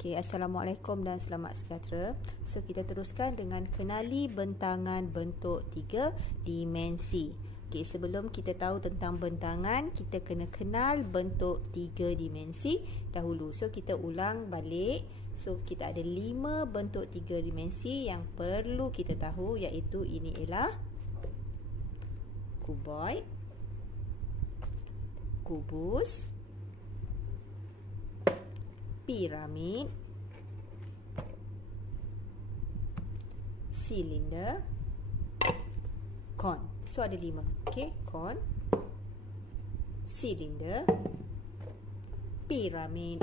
Okay, Assalamualaikum dan selamat sejahtera. So, kita teruskan dengan kenali bentangan bentuk 3 dimensi. Okay, sebelum kita tahu tentang bentangan, kita kena kenal bentuk 3 dimensi dahulu. So, kita ulang balik. So, kita ada 5 bentuk 3 dimensi yang perlu kita tahu, iaitu ini ialah kuboid, kubus, piramid, silinder, kon. So ada 5. Okey, kon, silinder, piramid,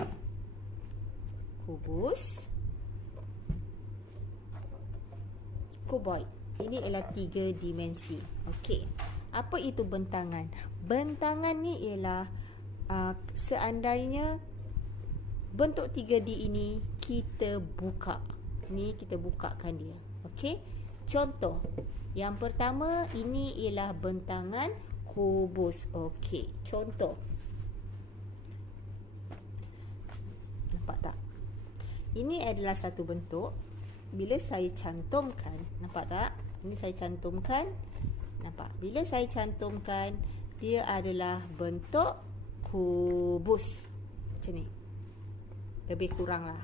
kubus, kuboid. Ini ialah 3 dimensi. Okey. Apa itu bentangan? Bentangan ni ialah seandainya bentuk 3D ini kita buka. Ni kita bukakan dia. Okey. Contoh. Yang pertama, ini ialah bentangan kubus. Okey. Contoh. Nampak tak? Ini adalah satu bentuk. Bila saya cantumkan, nampak tak? Ini saya cantumkan. Nampak? Bila saya cantumkan, dia adalah bentuk kubus. Macam ni. Lebih kurang lah.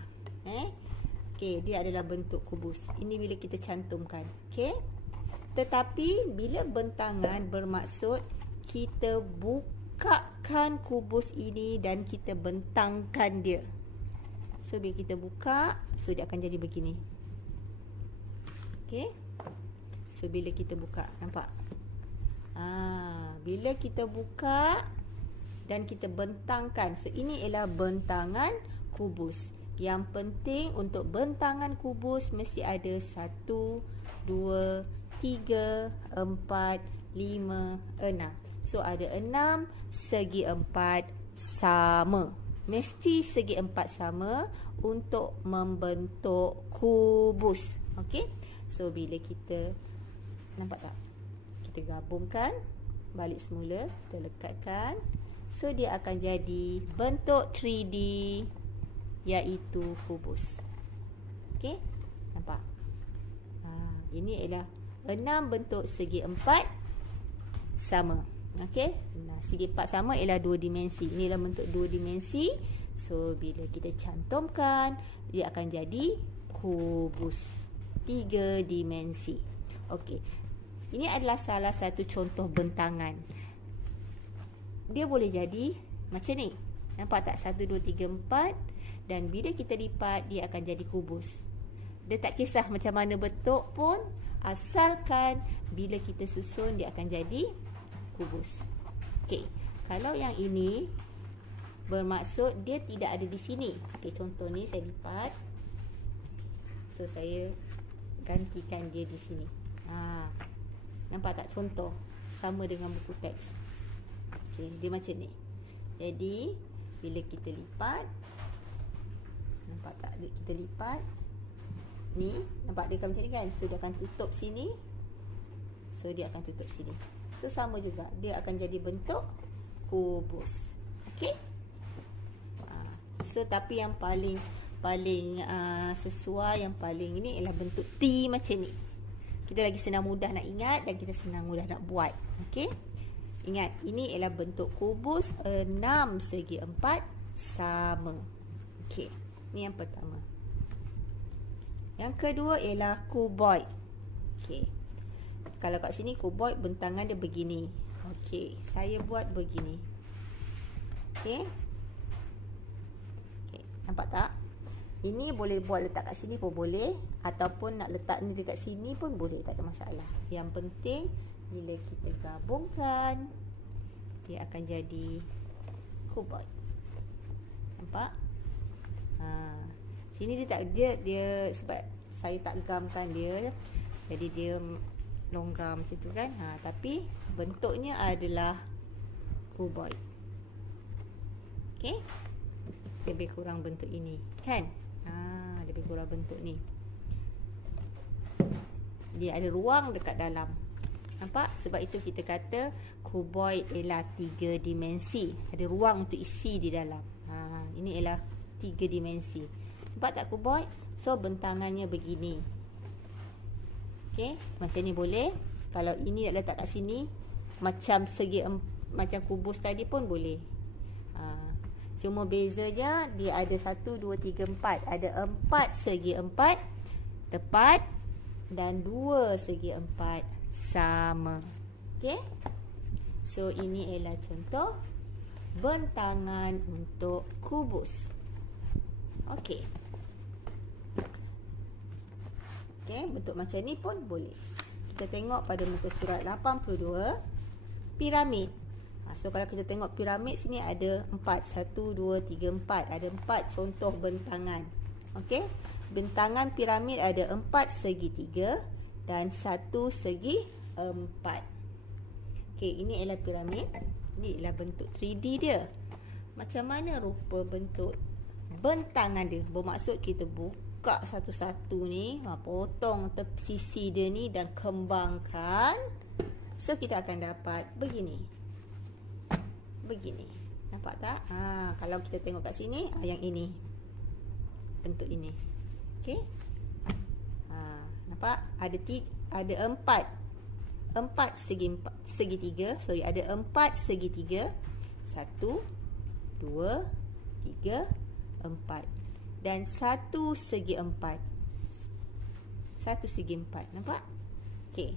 Okey, dia adalah bentuk kubus. Ini bila kita cantumkan. Okey. Tetapi bila bentangan bermaksud kita bukakan kubus ini dan kita bentangkan dia. So bila kita buka, so dia akan jadi begini. Okey. So bila kita buka, nampak? Bila kita buka dan kita bentangkan. So ini ialah bentangan kubus. Yang penting untuk bentangan kubus mesti ada 1, 2, 3, 4, 5, 6. So ada 6 segi 4 sama. Mesti segi 4 sama untuk membentuk kubus. Okey. So bila kita, nampak tak? Kita gabungkan balik semula, kita lekatkan. So dia akan jadi bentuk 3D, iaitu kubus. Okey, nampak? Ini ialah 6 bentuk segi 4 sama. Okey, nah, segi 4 sama ialah 2 dimensi. Inilah bentuk 2 dimensi. So bila kita cantumkan, dia akan jadi kubus 3 dimensi. Okey, ini adalah salah satu contoh bentangan. Dia boleh jadi macam ni. Nampak tak? 1, 2, 3, 4. Dan bila kita lipat, dia akan jadi kubus. Dia tak kisah macam mana bentuk pun, asalkan bila kita susun, dia akan jadi kubus. Okey. Kalau yang ini bermaksud dia tidak ada di sini. Okey, contoh ni saya lipat. So saya gantikan dia di sini. Nampak tak contoh? Sama dengan buku teks. Okey, dia macam ni. Jadi bila kita lipat, nampak tak? Kita lipat ni, nampak dia macam ni kan? So dia akan tutup sini. So dia akan tutup sini. So sama juga, dia akan jadi bentuk kubus. Okey. So tapi yang paling sesuai, yang paling ini ialah bentuk T macam ni. Kita lagi senang mudah nak ingat dan kita senang mudah nak buat. Okey. Ingat, ini ialah bentuk kubus 6 segi 4 sama. Okey. Ini yang pertama. Yang kedua ialah kuboid. Okey. Kalau kat sini kuboid bentangan dia begini. Okey, saya buat begini. Okey. Okey, nampak tak? Ini boleh buat letak kat sini pun boleh, ataupun nak letak ni dekat sini pun boleh, tak ada masalah. Yang penting bila kita gabungkan, dia akan jadi kuboid. Nampak? Sini dia tak, dia sebab saya tak gamkan dia, jadi dia longgar macam tu kan. Tapi bentuknya adalah kuboid. Okey. Lebih kurang bentuk ini, kan? Lebih kurang bentuk ni. Dia ada ruang dekat dalam. Nampak? Sebab itu kita kata kuboid ialah 3 dimensi. Ada ruang untuk isi di dalam. Ini ialah 3 dimensi. Nampak tak kuboid? So bentangannya begini. Okey, macam ni boleh. Kalau ini nak letak kat sini, macam macam kubus tadi pun boleh. Cuma bezanya dia ada 1, 2, 3, 4. Ada 4 segi 4 tepat dan 2 segi 4 sama. Okey. So ini ialah contoh bentangan untuk kubus. Okey. Okey, bentuk macam ni pun boleh. Kita tengok pada muka surat 82, piramid. So kalau kita tengok piramid sini ada 4, 1, 2, 3, 4. Ada 4 contoh bentangan. Okey. Bentangan piramid ada 4 segi 3 dan 1 segi 4. Okey, ini ialah piramid. Ini ialah bentuk 3D dia. Macam mana rupa bentuk bentangan dia? Bermaksud kita buka satu-satu ni, potong sisi dia ni dan kembangkan. So kita akan dapat begini. Begini. Nampak tak? Kalau kita tengok kat sini, yang ini. Bentuk ini. Okey. Nampak? Ada 4 segi 3. Sorry, ada 4 segi 3. 1, 2, 3, 4. Dan 1 segi 4. 1 segi 4. Nampak? Okey.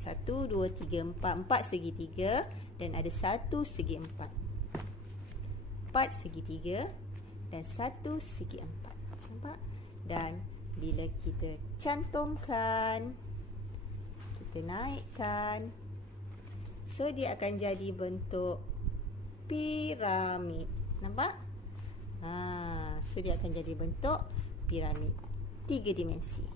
1, 2, 3, 4. 4 segi 3. Dan ada 1 segi 4. 4 segi 3 dan 1 segi 4. Nampak? Dan bila kita cantumkan, kita naikkan, so dia akan jadi bentuk piramid. Nampak? So dia akan jadi bentuk piramid 3 dimensi.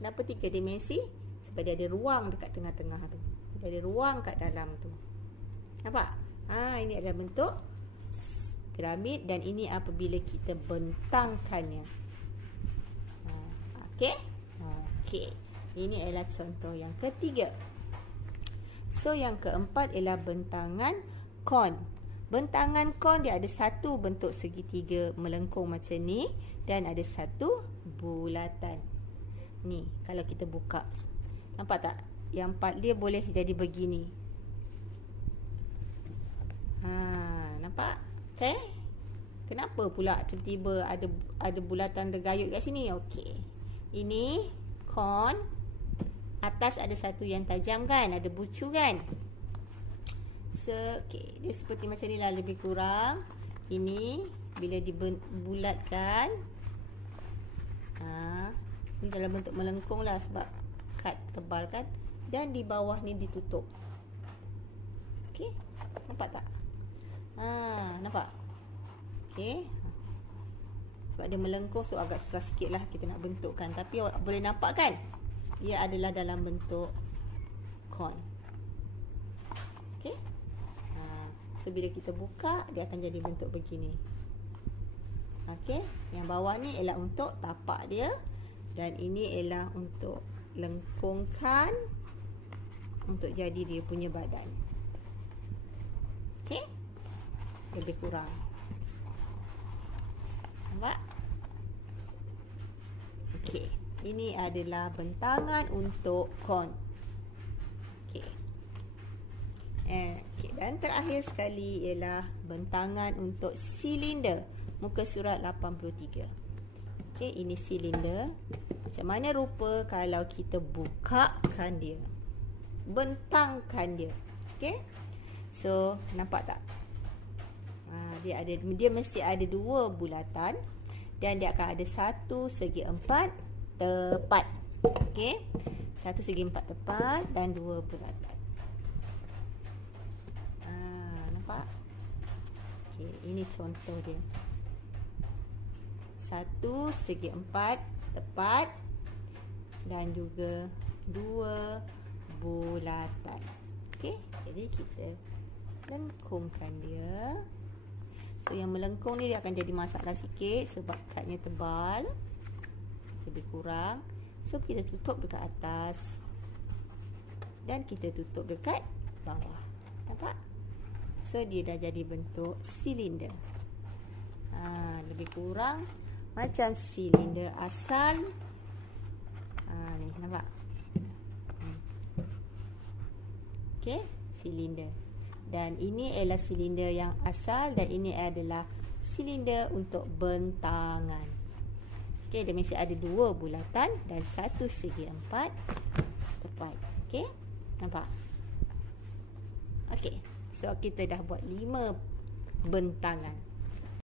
Kenapa 3 dimensi? Sebab dia ada ruang dekat tengah-tengah tu. Ada ruang kat dalam tu. Nampak? Ini adalah bentuk piramid dan ini apabila kita bentangkannya. Okey? Okey. Ini adalah contoh yang ketiga. So yang keempat ialah bentangan kon. Bentangan kon dia ada satu bentuk segitiga melengkung macam ni dan ada satu bulatan. Ni kalau kita buka. Nampak tak? Yang part dia boleh jadi begini. Nampak? Okay? Kenapa pula tiba-tiba ada bulatan tergayut kat sini? Okey. Ini kon. Atas ada satu yang tajam kan? Ada bucu kan? So, okay. Dia seperti macam ni lah lebih kurang. Ini bila dibulatkan. Ini dalam bentuk melengkung lah sebab kad tebal kan. Dan di bawah ni ditutup. Okey. Nampak tak? Nampak? Okey. Sebab dia melengkung so agak susah sikit lah kita nak bentukkan. Tapi awak boleh nampak kan? Ia adalah dalam bentuk kon. Okey. So bila kita buka dia akan jadi bentuk begini. Okey. Yang bawah ni ialah untuk tapak dia. Dan ini ialah untuk lengkungkan untuk jadi dia punya badan. Okey? Lebih kurang. Nampak? Okey. Ini adalah bentangan untuk kon. Okey. Okay. Dan terakhir sekali ialah bentangan untuk silinder. Muka surat 83. Okey, ini silinder. Macam mana rupa kalau kita bukakan dia? Bentangkan dia. Okey. So, nampak tak? Dia mesti ada dua bulatan dan dia akan ada 1 segi 4 tepat. Okey. 1 segi 4 tepat dan 2 bulatan. Nampak? Okey, ini contoh dia. 1 segi 4 tepat dan juga 2 bulatan. Okey, jadi kita lengkungkan dia. So yang melengkung ni dia akan jadi masalah sikit sebab kadnya tebal. Lebih kurang. So kita tutup dekat atas dan kita tutup dekat bawah. Nampak? So dia dah jadi bentuk silinder. Lebih kurang macam silinder asal. Ni nampak? Okey, silinder. Dan ini adalah silinder yang asal dan ini adalah silinder untuk bentangan. Okey, dia mesti ada 2 bulatan dan 1 segi 4 tepat. Okey, nampak? Okey, so kita dah buat 5 bentangan.